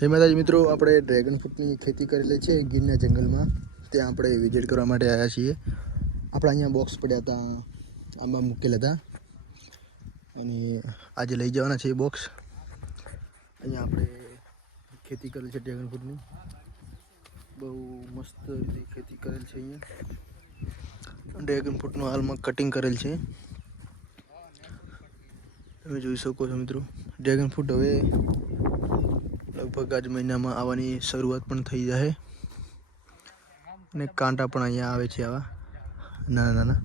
જય માતાજી મિત્રો, આપણે ડ્રેગન ફ્રૂટની ખેતી કરેલી છે ગીરના જંગલમાં. ત્યાં આપણે વિઝિટ કરવા માટે આવ્યા છીએ. આપણે અહીંયા બોક્સ પડ્યા હતા, આમાં મૂકેલા હતા અને આજે લઈ જવાના છે એ બોક્સ. અહીંયા આપણે ખેતી કરેલ છે ડ્રેગન ફ્રૂટની, બહુ મસ્ત રીતે ખેતી કરેલ છે. અહીંયા ડ્રેગન ફ્રૂટનું હાલમાં કટિંગ કરેલ છે, તમે જોઈ શકો છો મિત્રો. ડ્રેગન ફ્રૂટ હવે લગભગ આજ મહિનામાં આવવાની શરૂઆત પણ થઈ જાય અને કાંટા પણ અહીંયા આવે છે, આવા નાના નાના.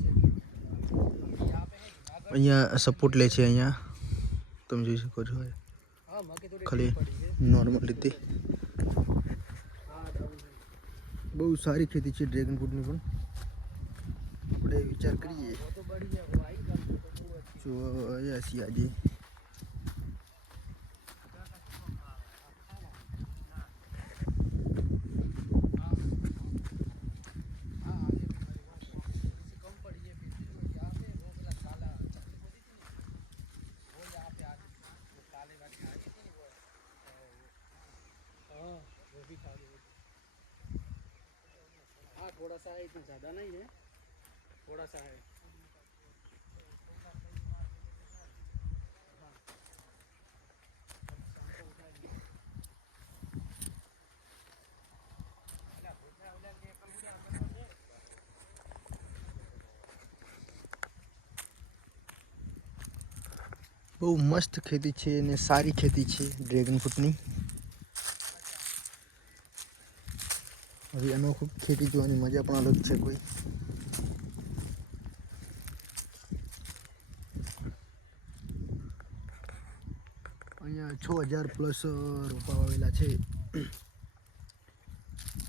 અહીંયા સપોર્ટ લે છે, અહીંયા તમે જોઈ શકો છો. ખાલી નોર્મલ રીતે બહુ સારી ખેતી છે ડ્રેગન ફ્રૂટની પણ. આપણે વિચાર કરીએ જો આવ્યા છીએ આજે. हाँ थोड़ा सा है, इतना ज़्यादा नहीं है, थोड़ा सा है. બહુ મસ્ત ખેતી છે અને સારી ખેતી છે ડ્રેગન ફ્રૂટની. હવે એનો ખૂબ ખેતી જોવાની મજા પણ અલગ છે કોઈ. અહીંયા 6000+ રોપા વાવેલા છે,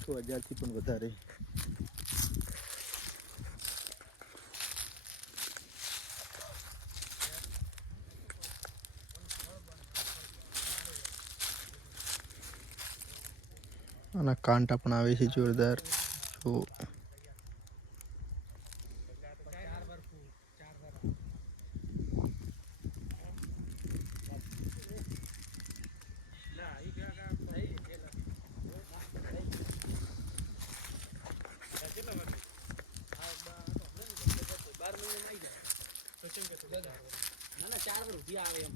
6000થી પણ વધારે. આના કાંટા પણ આવે છે જોરદાર. જો ના 4 રૂપિયા આવે એમ.